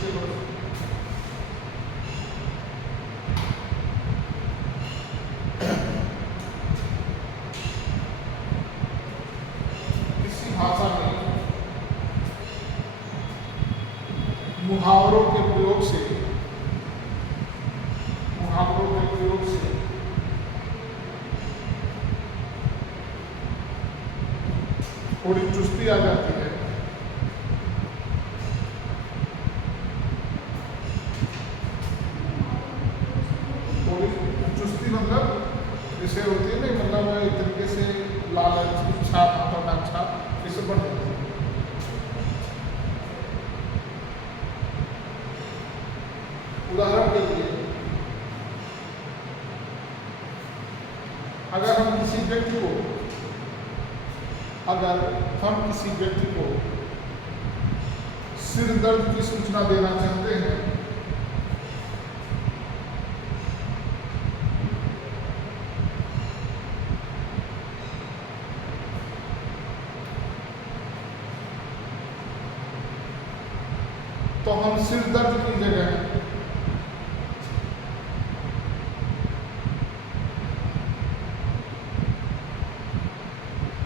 पिछले वर्ष किसी भाषा में मुहावरों के प्रयोग से थोड़ी चुस्ती आ जाती है। थोड़ी चुस्ती मतलब जैसे होती है ना, मतलब एक तरीके से लालच, इच्छा, आकांक्षा इससे बढ़ जाती है। उदाहरण के लिए अगर हम किसी व्यक्ति को सिर दर्द की सूचना देना चाहते हैं तो हम सिर दर्द की जगह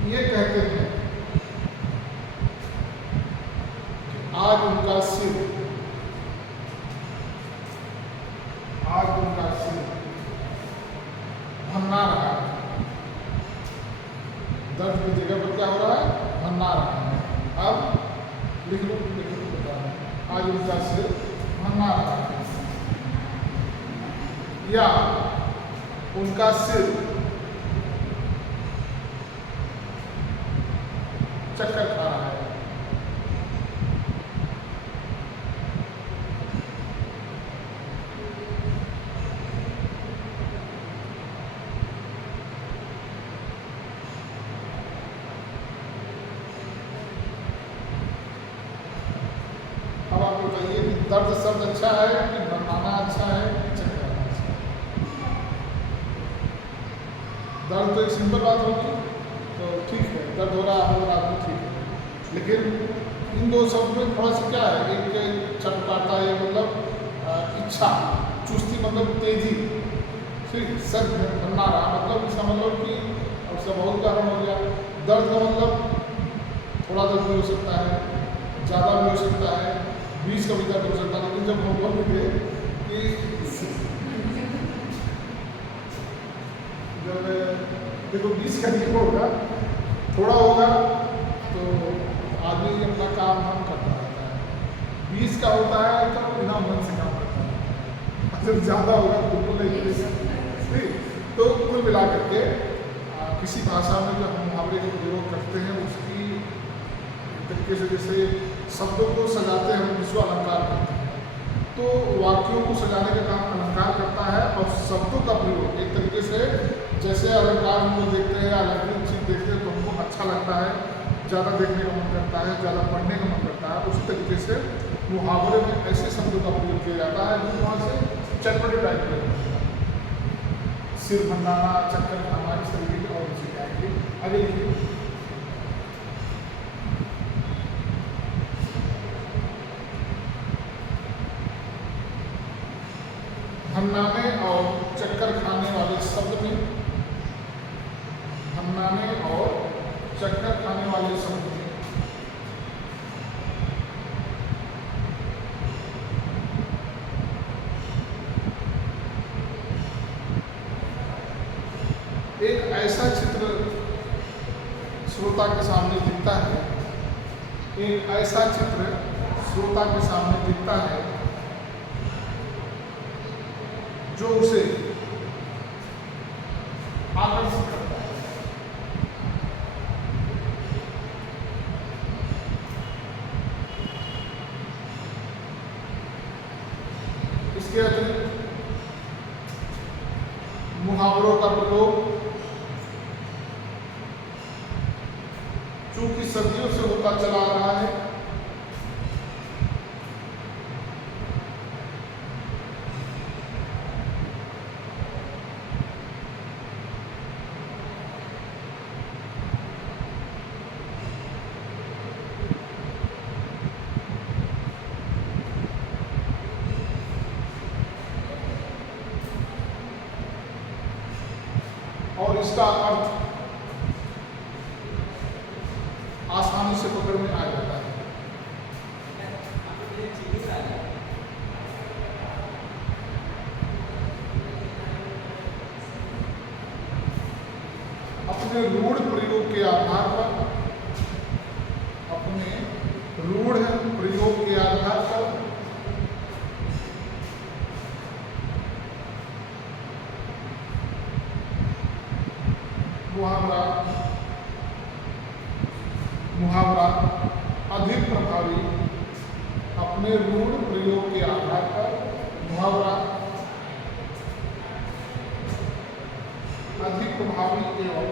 ये कहते हैं कि आज उनका सिर भन्ना रहा है। दर्द की जगह पर क्या हो रहा है? भन्ना रहा है। अब लिख लो बता रहे हैं, आज उनका सिर भन्ना रहा है, या उनका सिर चक्कर खा रहा है। अब आप बताइए कि दर्द शब्द अच्छा है कि बनाना अच्छा है कि चक्कर आना अच्छा है? दर्द तो एक सिंपल बात होगी, तो ठीक है, दर्द हो रहा है आदमी, ठीक है। लेकिन इन दो शब्द में थोड़ा सा क्या है, एक चटकाता है मतलब इच्छा, चुस्ती मतलब तेजी, ठीक, सर बनना रहा मतलब इसका मतलब कि उसका बहुत कारण हो गया। दर्द का मतलब थोड़ा दर्द भी हो सकता है, ज़्यादा भी हो सकता है, 20 का भी दर्द हो सकता है। लेकिन जब हम बोल गए कि जब देखो 20 का नहीं होगा, थोड़ा होगा तो आदमी अपना काम हम करता रहता है। 20 का होता है तो बिना मन से काम करता है। जब ज़्यादा होगा तो बिल्कुल नहीं। ठीक, तो कुल मिला करके किसी भाषा में जब हम मुहावरे का प्रयोग करते हैं उसकी तरीके से जैसे शब्दों को सजाते हैं, हम विश्व अलंकार करते हैं, तो वाक्यों को सजाने का काम अलंकार करता है। और शब्दों का प्रयोग एक तरीके से जैसे अलंकार हम लोग देखते हैं, अलंकृत चीज़ देखते हैं तो हमको अच्छा लगता है, ज़्यादा देखने का मन करता है, ज़्यादा पढ़ने का मन करता है। उसी तरीके से मुहावरे में ऐसे शब्दों का प्रयोग किया जाता है जो वहाँ से चटपटे टाइप के, सिर भन्नाना, चक्कर खाना, इस तरीके की और चीज़ें आएंगी। आगे लिखिए। भन्नाने और चक्कर खाने वाले शब्द में, भन्नाने और चक्कर खाने वाले शब्द में एक ऐसा चित्र श्रोता के सामने दिखता है, एक ऐसा चित्र श्रोता के सामने दिखता है जो उसे आकर्षित करता है। इसके अतिरिक्त मुहावरों का प्रयोग चूंकि सदियों से होता चला आ रहा है, इसका अर्थ आसानी से पकड़ में आ जाता है। अपने रूढ़ प्रयोग के आधार पर, अपने रूढ़ प्रयोग के आधार पर मुहावरा अधिक प्रभावी, अपने रूढ़ प्रयोग के आधार पर मुहावरा अधिक प्रभावी एवं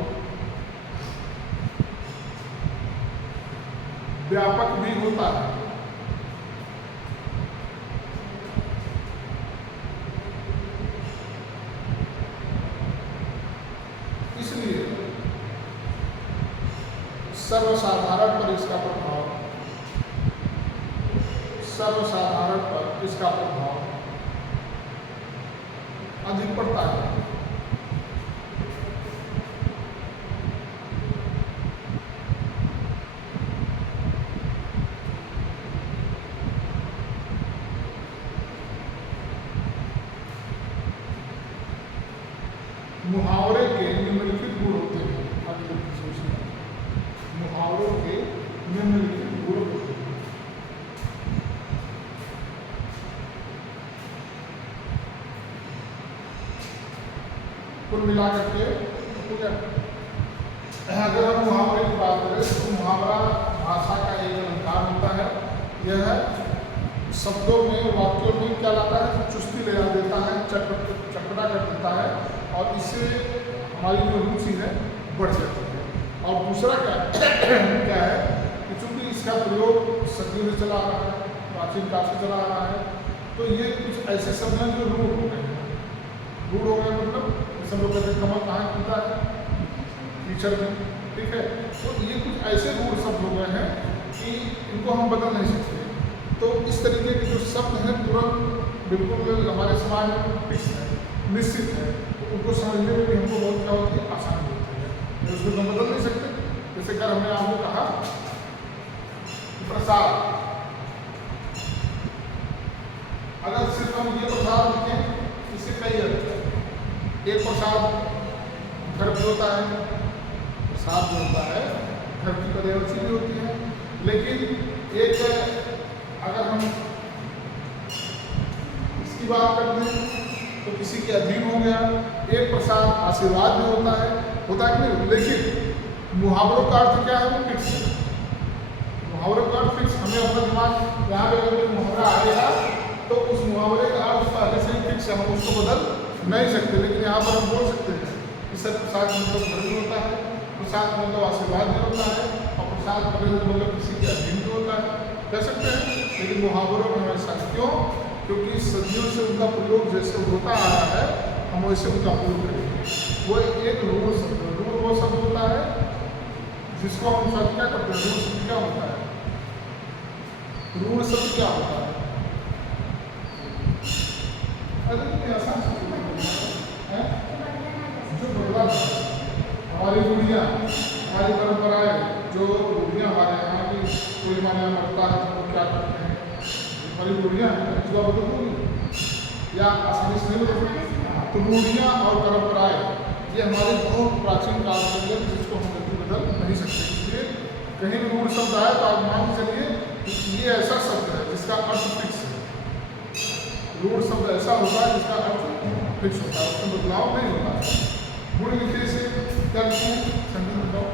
व्यापक भी होता है। इसलिए सर्वसाधारण पर इसका प्रभाव, सर्वसाधारण पर इसका प्रभाव अधिक पड़ता है। मुहावरे के निम्नलिखित गुण होते हैं। अगले सोचिए, मुहावरों के निम्नलिखित गुण होते हैं। कुल मिलाकर के अगर हम मुहावरे की बात करें तो मुहावरा भाषा का एक अलंकार होता है। यह शब्दों में, वाक्यों में क्या लाता है, चुस्ती ले देता है, चटपटा कर देता है और इससे हमारी जो रुचि है बढ़ जाती है। और दूसरा क्या है कि चूंकि इसका प्रयोग सदियों से चला आ रहा है, प्राचीन काल से चला आ रहा है, तो ये कुछ ऐसे शब्द हैं जो रूढ़ हो गए हैं। रूढ़ हो गए मतलब जैसे लोग कहते हैं कमल कहाँ खिलता है, कीचड़ में, ठीक है। तो ये कुछ ऐसे रूढ़ शब्द हो गए हैं कि इनको हम बदल नहीं सकते। तो इस तरीके के जो शब्द हैं तुरंत बिल्कुल हमारे समाज में फिक्स है, निश्चित है, तो उनको समझने में भी हमको बहुत क्या होती है, आसानी होती है। उसको हम बदल नहीं सकते। जैसे कल हमने आपको कहा प्रसाद, अगर सिर्फ हम ये प्रसाद लिखें, इससे कई अर्थ है। एक प्रसाद घर भी होता है, प्रसाद जो होता है घर की पर्यावरण भी होती है, लेकिन एक अगर हम इसकी बात करते हैं तो किसी के अधीन हो गया। एक प्रसाद आशीर्वाद में होता है कि नहीं, लेकिन मुहावरों का अर्थ क्या है, वो फिक्स है। मुहावरों का अर्थ फिक्स, हमें अपना दिमाग यहाँ पे अगर मुहावरा आएगा तो उस मुहावरे का अर्थ पहले से ही फिक्स है, हम उसको बदल नहीं सकते। लेकिन यहाँ पर हम बोल सकते हैं कि सर प्रसाद मतलब घर में होता है, प्रसाद मतलब आशीर्वाद में होता है, और प्रसाद मतलब किसी के अधीन में होता है, कह सकते हैं। लेकिन मुहावरों में ऐसा क्यों? क्योंकि सदियों से उनका प्रयोग जैसे होता आ रहा है, हम वैसे उनका प्रयोग करेंगे। वो एक रूढ़ शब्द, रूढ़ वो शब्द होता है जिसको हम शब्द क्या करते हैं, रूढ़ शब्द क्या होता है, रूढ़ शब्द क्या होता है? अरे आसान है जो बदला हमारी रूढ़ियाँ, हमारी परंपराएं, जो रूढ़ियाँ हमारे यहाँ की, कोई हमारे यहाँ मरता है तो क्या करते हैं, हमारी रूढ़ियाँ जुआ बदल होगी या आसानी से नहीं बदल। तो रूढ़ियाँ और परंपराएं ये हमारे बहुत प्राचीन काल से है, जिसको हम जल्दी बदल नहीं सकते। इसलिए कहीं भी रूढ़ शब्द आए तो आप मान के चलिए ये ऐसा शब्द है जिसका अर्थ फिक्स है। रूढ़ शब्द ऐसा होता है जिसका अर्थ फिक्स होता है, उसमें बदलाव नहीं होता है। गुण लिखे से क्या लिखते हैं, संगीत बताओ।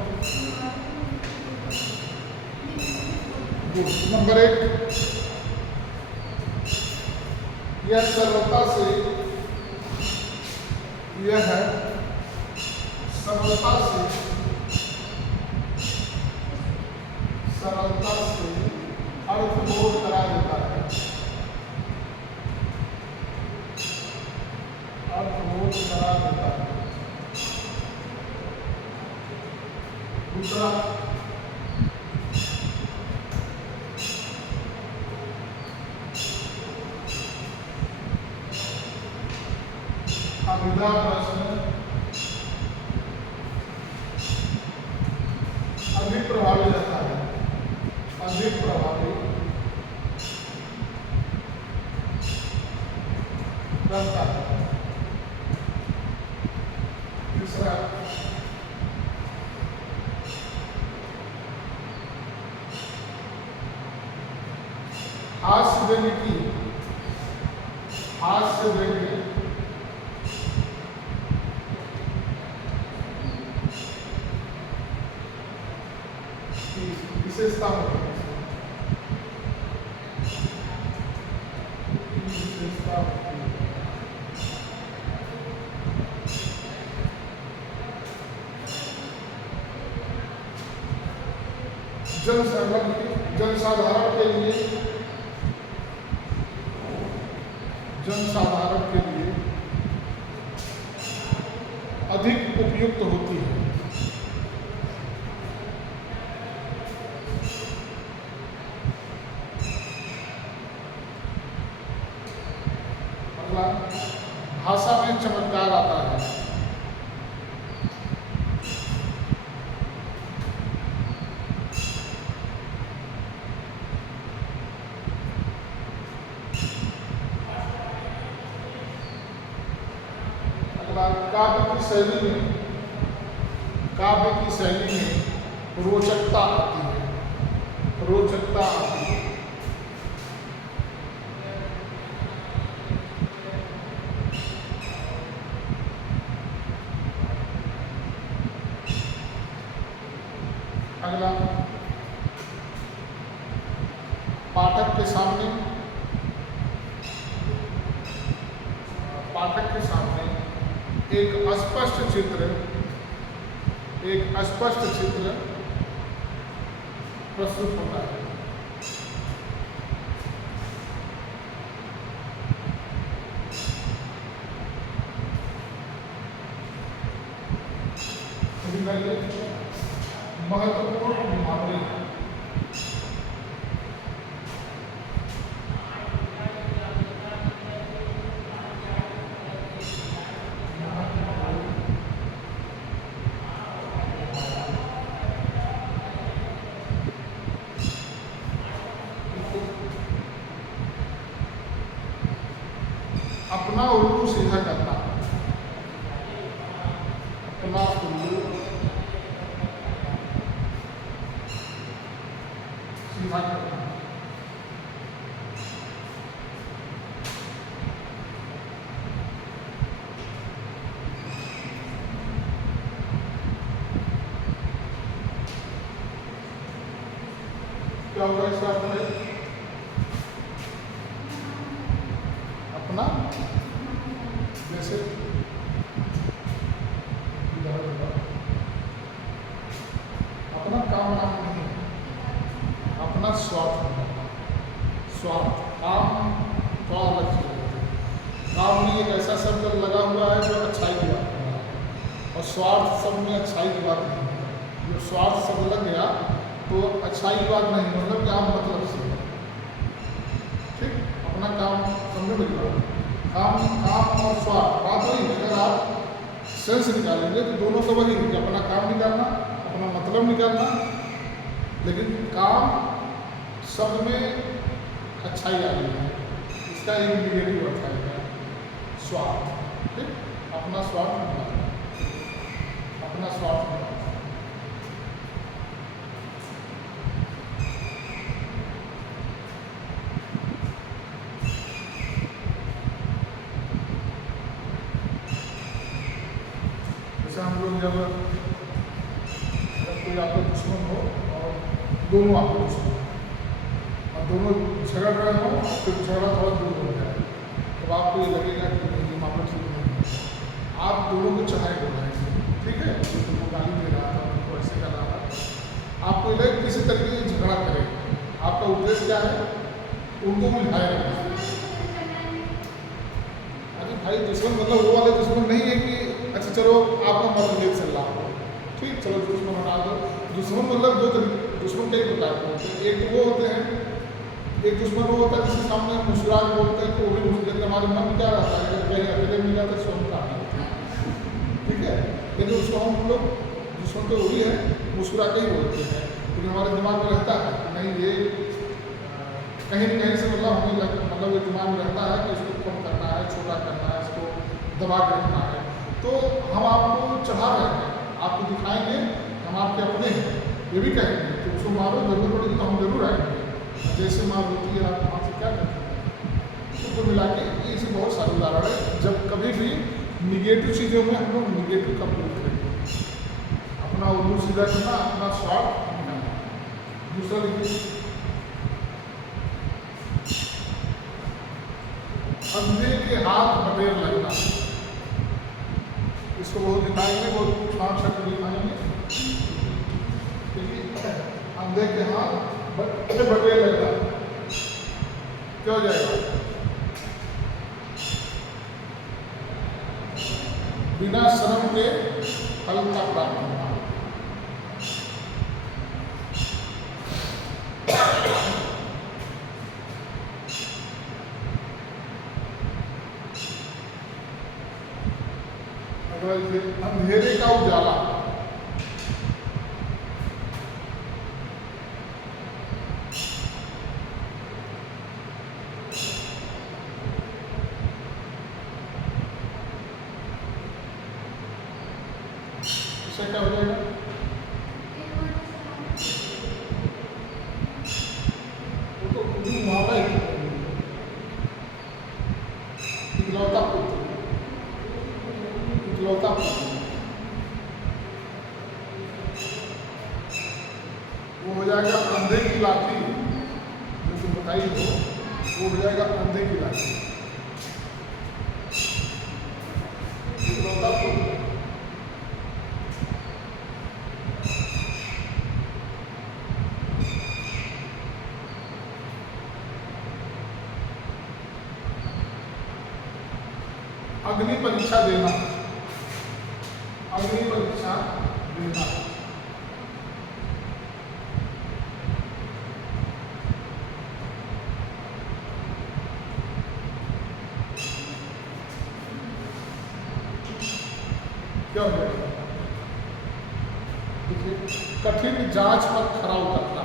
नंबर 1, यह सरलता से, यह है सरलता से, सरलता से अर्थबोध करा देता है, अर्थबोध करा देता है। दूसरा, अभिधा प्रश्न रहता है। दूसरा हास्य व्यंग्य की हास्य व्यंग्य की विशेषता होती है। विशेषता होती है। जनसाधारण के लिए अधिक उपयुक्त होती है। अगला भाषा में चमत्कार आता है। काव्य की शैली में रोचकता आती है। रोचकता आती है। अगला पाठक के सामने एक अस्पष्ट चित्र प्रस्तुत होता है। महत्वपूर्ण मुहावरे अपना उल्लू सीधा करना। अपना उल्लू सीधा करना। क्या होगा इसका अर्थ है? अपना जैसे अपना काम नाम नहीं, अपना स्वार्थ करना। स्वार्थ काम थोड़ा अलग चीज है। काम में एक ऐसा शब्द लगा हुआ है जो अच्छाई की बात कर रहा है, और स्वार्थ शब्द में अच्छाई की बात नहीं है। जो स्वार्थ शब्द लग गया तो अच्छाई की बात नहीं, मतलब क्या मतलब से है। ठीक, अपना काम समझो मेरी बात। काम और स्वार्थ बात वही। अगर आप सेंस निकालेंगे तो दोनों तो वही कि अपना काम निकालना, अपना मतलब निकालना, लेकिन काम शब्द में अच्छाई आ रही है, इसका एक निगेटिव अर्थ आएगा स्वार्थ। ठीक, अपना स्वार्थ निकालना, अपना स्वार्थ निकालना। हम लोग जब कोई आपका दुश्मन हो और दोनों आपके दुश्मन और दोनों झगड़ रहे हो, तो झगड़ा थोड़ा दूर हो जाए, तो आपको ये लगेगा कि ये मामला ठीक नहीं है। आप दोनों को चढ़ाए हो जाएंगे। ठीक है, तुमको गाली दे रहा था, तुमको ऐसे कर रहा था, आपको ये लगे किसी तरीके से झगड़ा करे। आपका उद्देश्य क्या है? उनको बुझाए रखना। अरे भाई, दुश्मन मतलब वो वाले दुश्मन नहीं है कि अच्छा चलो आपका मतभेद चल रहा हो, ठीक, चलो दुश्मन हटा दो। दुश्मन मतलब दो दुश्मन कई प्रकार के होते हैं। एक वो होते हैं, एक दुश्मन वो होता है जिसके सामने मुस्कुरा के बोलते हैं, तो वो भी मुस्कुराते, हमारे मन में क्या रहता है, अगर कहीं अकेले मिल जाता है तो हम काटना होता है। ठीक है, लेकिन उसको हम लोग दुश्मन तो वही है, मुस्कुरा के ही बोलते हैं, क्योंकि हमारे दिमाग में रहता है कि नहीं ये कहीं न कहीं से मतलब हमें मतलब ये दिमाग में रहता है कि इसको कम करना है, छोटा करना है, इसको दबा के रखना है। तो हम आपको चढ़ा रहे हैं, आपको दिखाएंगे हम आपके अपने हैं, ये भी कहेंगे कि उसको मारो, जरूरत पड़ेगी तो हम जरूर आएंगे। जैसे मार होती है आप वहाँ से क्या करते हैं। तो कुल मिला के ऐसे बहुत सारे उदाहरण है। जब कभी भी निगेटिव चीज़ों में हम लोग निगेटिव का प्रयोग करेंगे, अपना उल्लू सीधा करना, अपना स्वार्थ मिटाना। दूसरा देखिए, अंधे के हाथ बटेर लगना। इसको बहुत दिखाएंगे, बहुत शान शक्ल दिखाएंगे। अंधे के हाथ बटेर लगना क्या हो जाएगा? बिना श्रम के फल का प्राप्त होना। अंधेरे का उजाला, इससे क्या हो जाएगा? वो तो मुहावरा है, इकलौता पुत्र, इकलौता पुत्र। वो हो जाएगा अंधे की लाठी, जो तुम बताई हो, वो हो जाएगा अंधे की लाठी, इकलौता पुत्र। अग्नि परीक्षा देना, अग्नि परीक्षा देना। क्या हो जाएगा? देखिए, कठिन जांच पर खरा उतरना,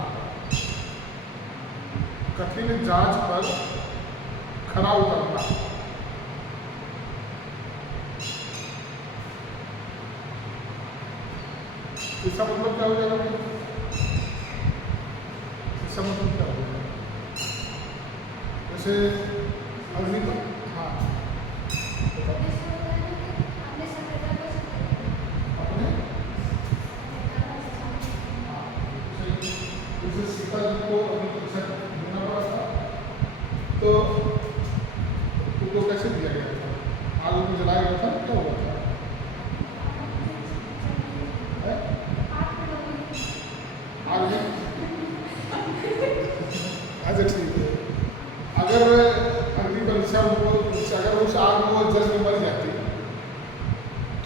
कठिन जांच पर खरा उतरना। इसका मतलब क्या हो जाएगा? इसका मतलब क्या हो जाएगा? जैसे अग्नि पर, हाँ अपने, जैसे सीता जी को अग्नि परीक्षा देना पड़ा था, तो उनको कैसे दिया गया था? आग में जलाया गया था, क्या हुआ था? अच्छा ठीक है, अगर अग्नि परीक्षा अगर उस आग में वो जल में मर जाती,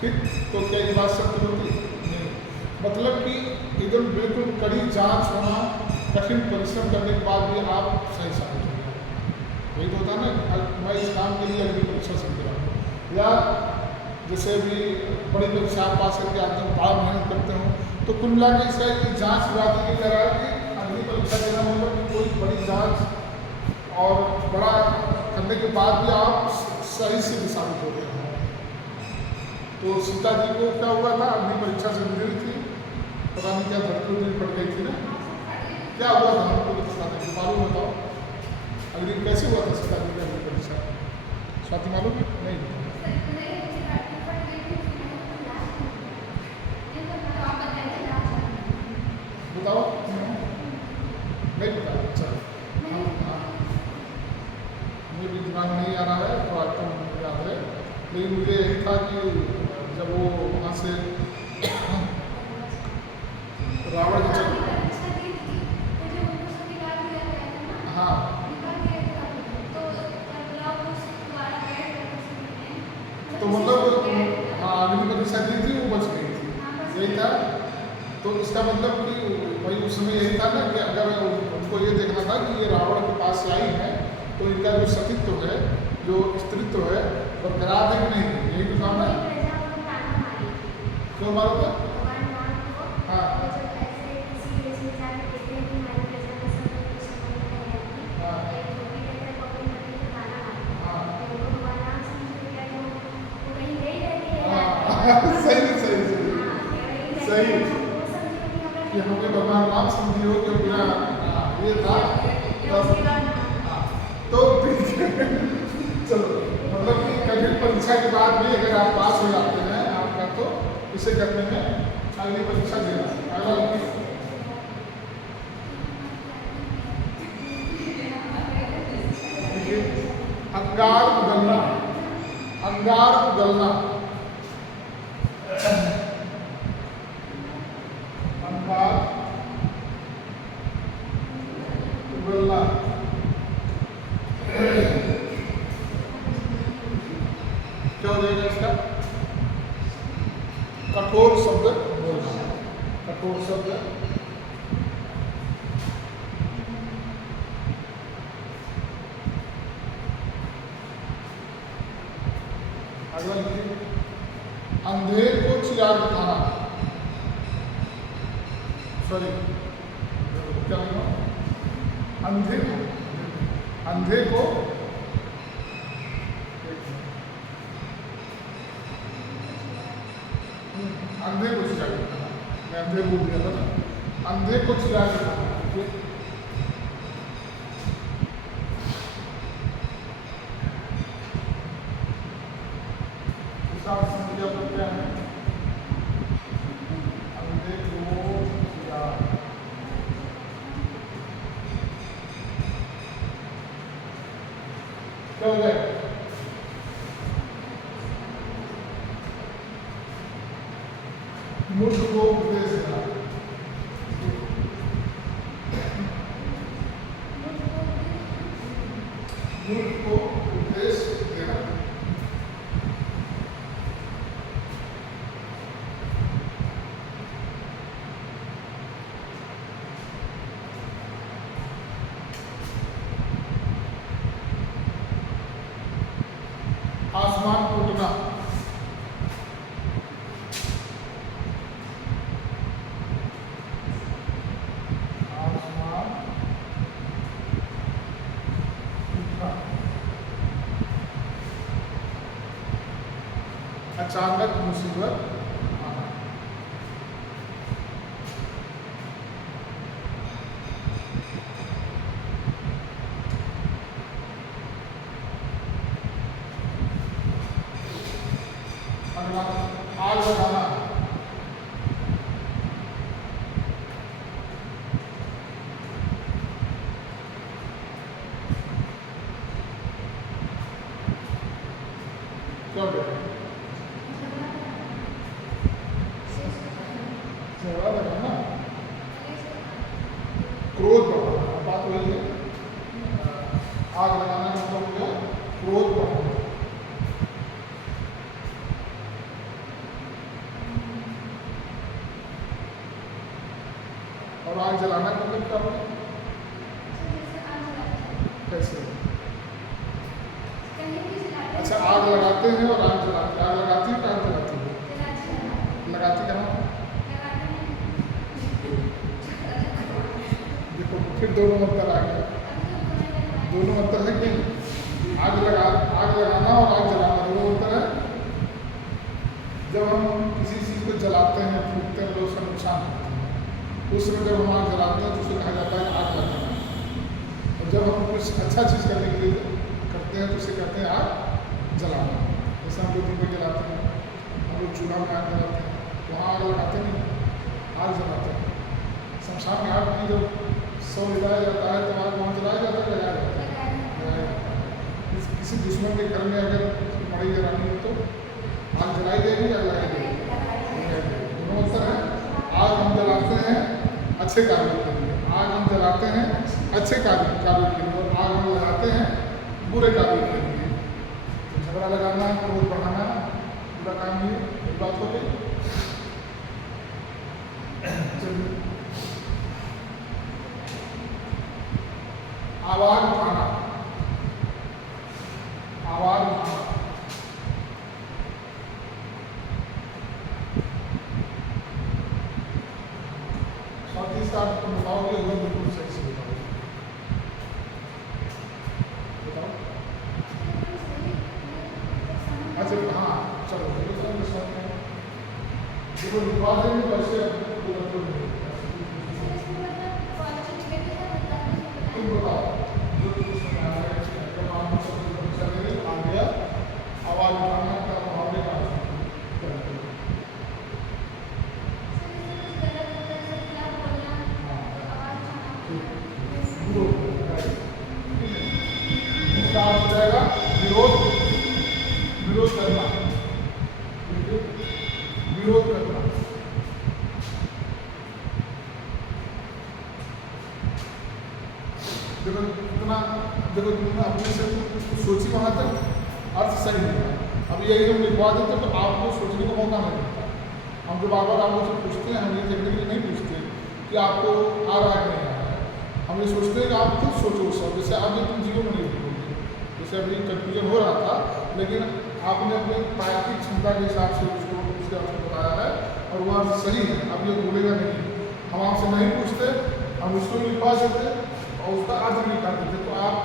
ठीक, तो क्या ये बात सत्य होती? नहीं। मतलब कि एकदम बिल्कुल कड़ी जांच होना, कठिन परिश्रम करने के बाद भी आप सही साबित हो गए। वही तो होता है ना, मैं इस काम के लिए अग्नि परीक्षा से दिया हूँ, या जैसे भी बड़ी परीक्षा पास करके आते हैं, बड़ा मेहनत करते हो, तो कुल मिला के इसका जाँच विभाग ये कह रहा है कि अग्नि परीक्षा देना मतलब कि कोई बड़ी जांच और बड़ा करने के बाद भी आप सही से साबित हो गए हैं। तो सीता जी को क्या हुआ था? अग्नि परीक्षा से गुजरी थी, पता नहीं क्या धरती उधरी पड़ गई थी ना, क्या हुआ था हमको तो पता नहीं, मालूम बताओ अग्नि कैसे हुआ था सीता जी की अग्नि परीक्षा? स्वाति मालूम नहीं? बताओ, नहीं पता? अच्छा, हाँ, मुझे भी दिमाग नहीं आ रहा है, तो आज तक मुझे याद है, लेकिन मुझे यही था कि जब वो वहाँ से रावण के चल, हाँ, तो मतलब हाँ अग्नि परीक्षा दी थी, वो बच गई थी, यही था। तो इसका मतलब कि भाई उस समय यही था ना कि अगर उनको ये देखना था कि ये रावण के पास आई है, तो इनका जो सतीत्व है, जो स्त्रीत्व है, बरकरार है कि नहीं, यही तो काम है। क्यों मालूम है? हाँ हाँ नाम समझी हो कि बिना ये था तो ठीक है। चलो, मतलब कि कठिन परीक्षा के बाद भी अगर आप पास हो जाते हैं आपका, तो इसे करने में अगली परीक्षा देना। अगला अंगार उगलना, अंगार उगलना, अंगार उगलना, क्या हो जाएगा इसका? कठोर शब्द बोलना, कठोर शब्द अगला लिखिए, अंधेर को चिराग दिखाना, सॉरी क्या लिखा? अंधे को, अंधे को अंधे को चिराग दिखाना, मैं अंधे बोल दिया था ना, अंधे को चिराग दिखाना। समझिए पर क्या है? अंधे को चिराग, क्या हो जाएगा? मूर्ख को उपदेश देना, मूर्ख को उपदेश देना, आसमान टूटना, आसमान टूटना, अचानक मुसीबत आना, अगला आग लगाना, क्या हो गया? झगड़ा लगाना, क्रोध बढ़ाना, बात वही है। आग लगाना का मतलब हो गया क्रोध बढ़ाना, और आग जलाना का मतलब क्या होगा? कैसे? अच्छा, आग लगाते हैं और आग जलाते हैं। आग लगाती है, आग जलाती है? लगाती कहाँ? देखो फिर दोनों अंतर आ गया, दोनों अंतर है कि आग लगाना और आग जलाना दोनों अंतर है। जब हम किसी चीज़ को जलाते हैं, फूकते हैं, तो उसका नुकसान होता है। उस समय जब हम आग जलाते हैं तो उसे कहा जाता है आग लगाना, और जब हम कुछ अच्छा चीज़ करने के लिए करते हैं तो उसे कहते हैं आग जलाना। जैसे हम लोग दीपक जलाते हैं, हम लोग चूल्हा में आग जलाते हैं, वहाँ आग लगाते नहीं, आग जलाते हैं। शमशान घाट में जब शव जलाया जाता है तो आग वहाँ जलाया जाता है, लगाया जाता है, लगाया जाता है। किसी दुश्मन के घर में अगर मड़ी जलानी हो तो आग जलाई जाएगी या लगाई जाएगी? दोनों अंतर है। आग हम जलाते हैं अच्छे कार्यों के लिए, आग हम जलाते हैं अच्छे कार्यों के लिए, और आग हम लगाते हैं बुरे कार्यों के लिए। तो झगड़ा लगाना, क्रोध बढ़ाना, पूरा काम ये एक बात हो गई। आवाज उठाना, आवाज उठाना, साथ ही साथ तुम बताओगे, अगर बिल्कुल सही से बताओगे, बताओ। अच्छा हाँ चलो, देखो लिखवा देंगे तो ऐसे जाएगा विरोध, विरोध करना, विरोध करना। देखो इतना, देखो तुमने अपने से सोची वहाँ तक अर्थ सही नहीं। अब यही हम लिखवा देते तो आपको सोचने का मौका नहीं मिलता। हम जो बार बार आप मुझसे पूछते हैं, हम ये टेक्निकली नहीं पूछते कि आपको आ रहा है कि नहीं आ रहा है। हम ये सोचते हैं कि आप खुद सोचो सब, जैसे आप ये तुम जीवन में नहीं बोलोगे, जैसे अभी कन्फ्यूजन हो रहा था, लेकिन आपने अपनी प्राकृतिक क्षमता के हिसाब से उसको उसके आपको बताया है और वह अर्थ सही है। अब ये बोलेगा नहीं, हम आपसे नहीं पूछते, हम उसको भी लिखवा देते और उसका अर्थ भी लिखा देते, तो आप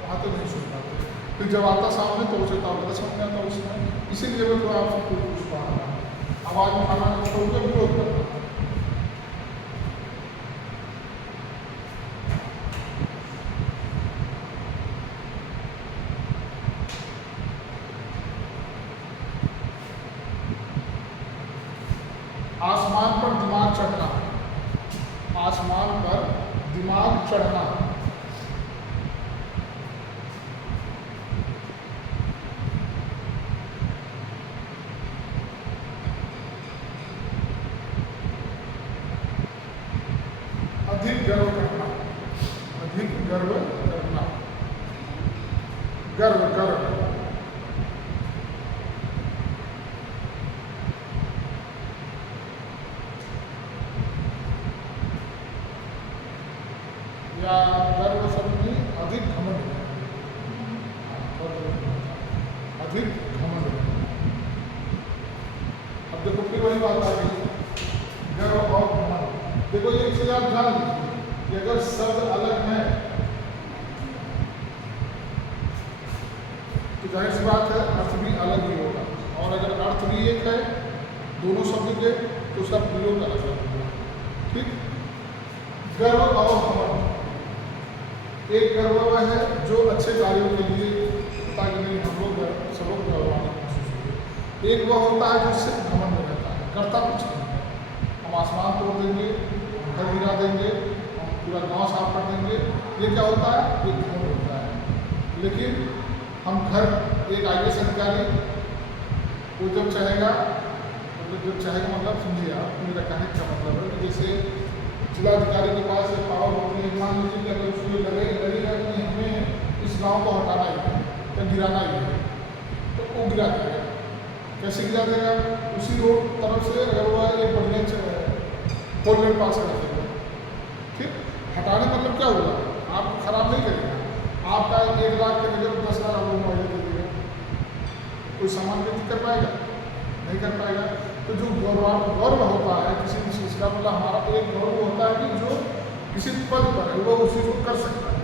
वहाँ तक नहीं सुन पाते। फिर जब आता सामने तो उसे तब गलत समझ में आता उसमें, इसीलिए मैं तो आपसे कोई पूछ पा रहा हूँ। आवाज़ में खाना छोड़ के विरोध करना। आसमान पर दिमाग चढ़ना, आसमान पर दिमाग चढ़ना, अधिक गर्व करना, अधिक गर्व करना, गर्व गर्व, या गर्व शब्द में अधिक घमंड, अधिक घमंड। अब देखो फिर वही बात आ गई, गर्व और घमंड। देखो एक चीज आप ध्यान दीजिए कि अगर शब्द अलग है तो जाहिर सी बात है अर्थ भी अलग ही होगा, और अगर अर्थ भी एक है दोनों शब्द के तो उसका प्रयोग अलग होगा। ठीक, गर्व और घमंड। एक गर्व वह है जो अच्छे कार्यों के लिए पता कि नहीं हम लोग सब लोग गौरवान्वित महसूस होते। एक वह होता है जो सिर्फ घमंड में रहता है, करता कुछ नहीं है। हम आसमान तोड़ देंगे, घर गिरा देंगे, हम पूरा गांव साफ कर देंगे, ये क्या होता है? ये घमंड होता है। लेकिन हम घर, एक IAS अधिकारी वो जब चाहेगा, मतलब जब चाहेगा मतलब समझिए आप, मेरा कहने का मतलब है कि जैसे जिलाधिकारी के पास एक पावर होती है, मान लीजिए कि अगर उसको लगेगा कि हमें इस गांव को हटाना ही है या गिराना ही है, तो वो गिरा देगा। कैसे गिरा देगा? उसी रोड तरफ से अगर वह एक बढ़िया फोर लेन पास कर देगा। ठीक, हटाने मतलब क्या होगा? आप खराब नहीं करेगा, आपका 1 लाख के जगह 10 लाख आपको मुआवजा दे देगा। कोई सामान व्यक्ति कर पाएगा? नहीं कर पाएगा। तो जो गौरव होता है किसी भी चीज़ का, मतलब हमारा एक गौरव होता है कि जो किसी पद पर है वो उस चीज़ को कर सकता है,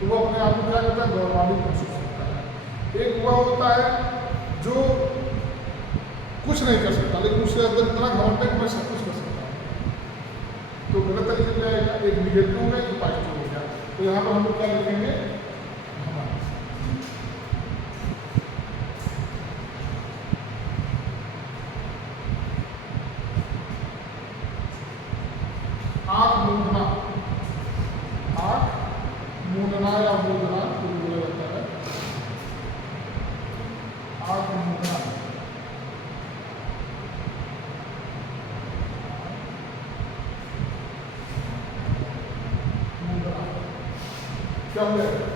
तो वो अपने आप को क्या करता है? गौरवान्वित महसूस करता है। एक वह होता है जो कुछ नहीं कर सकता लेकिन उसके अंदर इतना घमंड है कि मैं सब कुछ कर सकता हूँ, तो गलत तरीके से आएगा। एक निगेटिव हो गया, एक पॉजिटिव हो गया। तो यहाँ पर हम लोग क्या लिखेंगे? आँख मूंदना, आँख मूंदना या मूंदना कोई बोला जाता है। आँख मूंदना, मूंदना क्या हो जाएगा?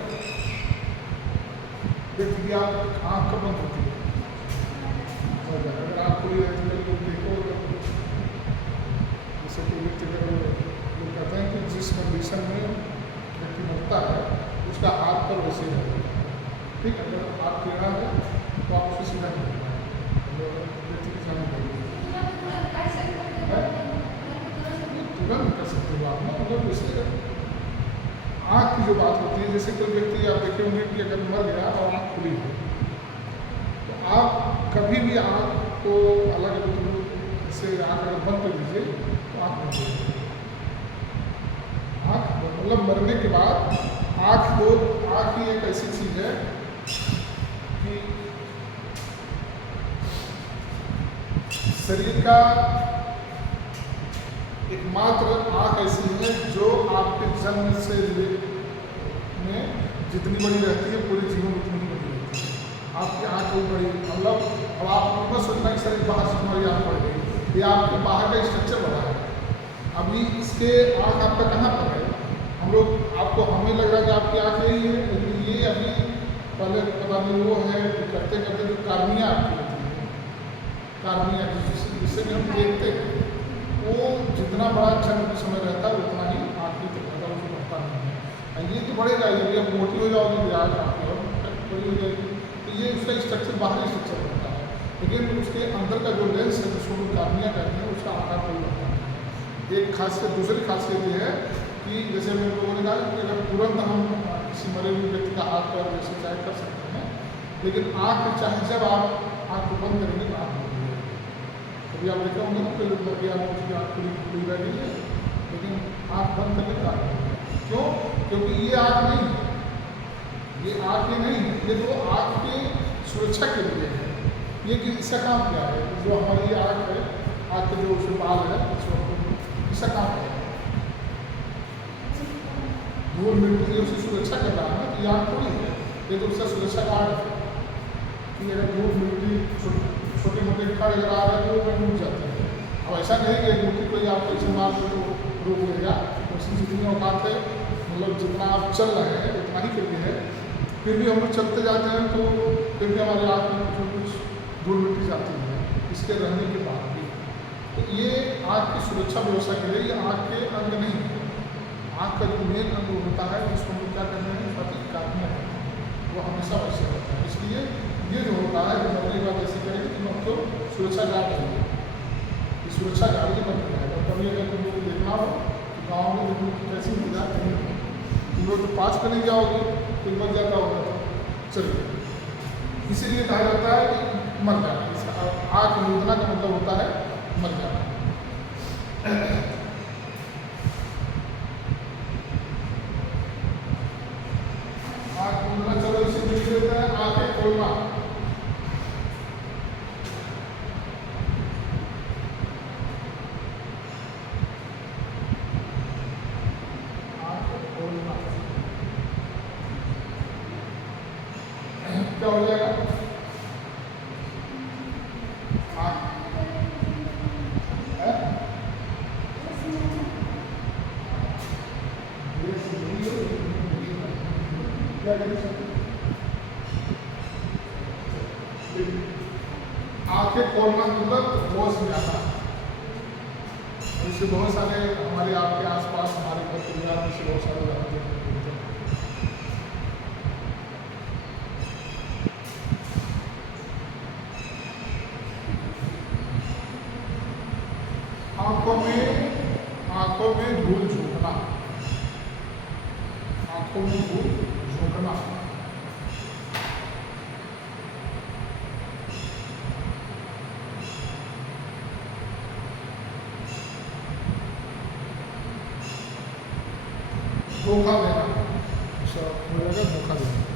देखिए आप आँख कब बंद होती है? अगर आप कोई देखो, जैसे कोई व्यक्ति लोग कहते हैं कि जिस कंडीशन में व्यक्ति मरता है उसका हाथ पर वैसे ही रहता है। ठीक, अगर हाथ टेढ़ा है तो आप उसे सीधा नहीं कर पाएंगे, व्यक्ति की जान लगेगी। तुरंत कर सकते हो आप ना, मतलब जैसे आँख की जो बात होती है, जैसे कोई व्यक्ति आप देखे होंगे कि अगर मर गया और आँख खुली है तो आप कभी भी आँख को अलग से आँख अगर बंद कर दीजिए तो आँख बंद हो जाएगी। आँख मतलब मरने के बाद आँख ही एक ऐसी चीज़ है कि शरीर का एकमात्र आँख ऐसी है जो आपके जन्म से में जितनी बड़ी रहती है पूरे जीवन आई बड़ी, मतलब अब आप मत सोचना कि सर बाहर से हमारी आँख बढ़ गई, ये आपके बाहर का स्ट्रक्चर बढ़ा है। अभी इसके आँख आपका कहाँ पर है, हम लोग आपको हमें लग रहा है कि आपकी आँख यही है, लेकिन ये अभी पहले पता नहीं वो है, करते करते जो कार्निया आपकी होती है, कार्निया जिससे भी हम देखते हैं, वो जितना बड़ा क्षण समय रहता है उतना ही आँख की तकलीफ उसको बढ़ता नहीं है। ये तो बढ़ेगा, यदि आप मोटी हो जाओगे तो आँख आपकी और बड़ी हो जाएगी, तो ये उसका स्ट्रक्चर बाहरी स्ट्रक्चर बनता है, लेकिन उसके अंदर का जो लेंस है जिसको हम कार्निया कहते हैं उसका आकार कोई बनता नहीं है। एक खासियत, दूसरी खासियत ये है कि जैसे मैं लोगों ने कहा कि अगर तुरंत हम किसी मरे हुए व्यक्ति का हाथ पर जैसे चाहे कर सकते हैं, लेकिन आँख चाहे जब आप आँख को बंद करेंगे तो आँख बंद हो जाएगी। कभी आप देखा होंगे ना कि लोग लगे आप उसकी आँख खुली रह गई है, लेकिन आँख बंद करने का क्यों? क्योंकि ये आँख नहीं है, ये आँख ये नहीं है, ये तो आँख की सुरक्षा के लिए है। ये कि इसका काम क्या है, जो हमारी ये आँख है, आँख के जो उसमें बाल है, इसका काम क्या है, धूल मिट्टी से उसकी सुरक्षा कर रहा है ना, तो ये आँख थोड़ी है, ये तो उसका सुरक्षा गार्ड है कि अगर धूल मिट्टी छोटे मोटे कण अगर आ रहे हैं तो वो डूब जाते हैं। अब ऐसा नहीं कि मूर्ति कोई आपको इसे मार दे तो रोक लेगा, उसकी जितनी औकात है, मतलब जितना आप चल रहे हैं उतना ही करके है, फिर भी हम लोग चलते जाते हैं तो फिर भी हमारे आँख में कुछ धूल मिट्टी जाती है, इसके रहने के बाद भी। तो ये आँख की सुरक्षा व्यवस्था के लिए ये आँख के अंग नहीं है। आँख का जो मेन अंग होता है जिसको हम लोग क्या कहते हैं, स्वाति कार्निया कहते हैं, वो हमेशा वैसे होता है। इसलिए ये जो होता है जो मरने के बाद ऐसे करेंगे कि हम तो सुरक्षा गार्ड रहेंगे, ये सुरक्षा गार्ड ही बन जाएगा। कभी अगर तुम लोग देखना हो तो गाँव में तुम लोग कैसी इंतजार करेंगे, तुम लोग तो 5 पे नहीं जाओगे, फिर बच जाता होगा तो चलिए। इसीलिए कहा जाता है कि मर जाना, आँख मूंदना का मतलब होता है मर जाना। आँख मूंदना, चलो इसे लिख देते हैं, आँखें खोलना। क्या हो जाएगा, आंखें खोलना मतलब होश में आना। इससे बहुत सारे हमारे आपके आसपास हमारे घर परिवार में से बहुत सारे उदाहरण देखने को मिलते हैं। आंखों में धूल झोंकना, आंखों में धूल झोंकना, धोखा देना, धोखा देना।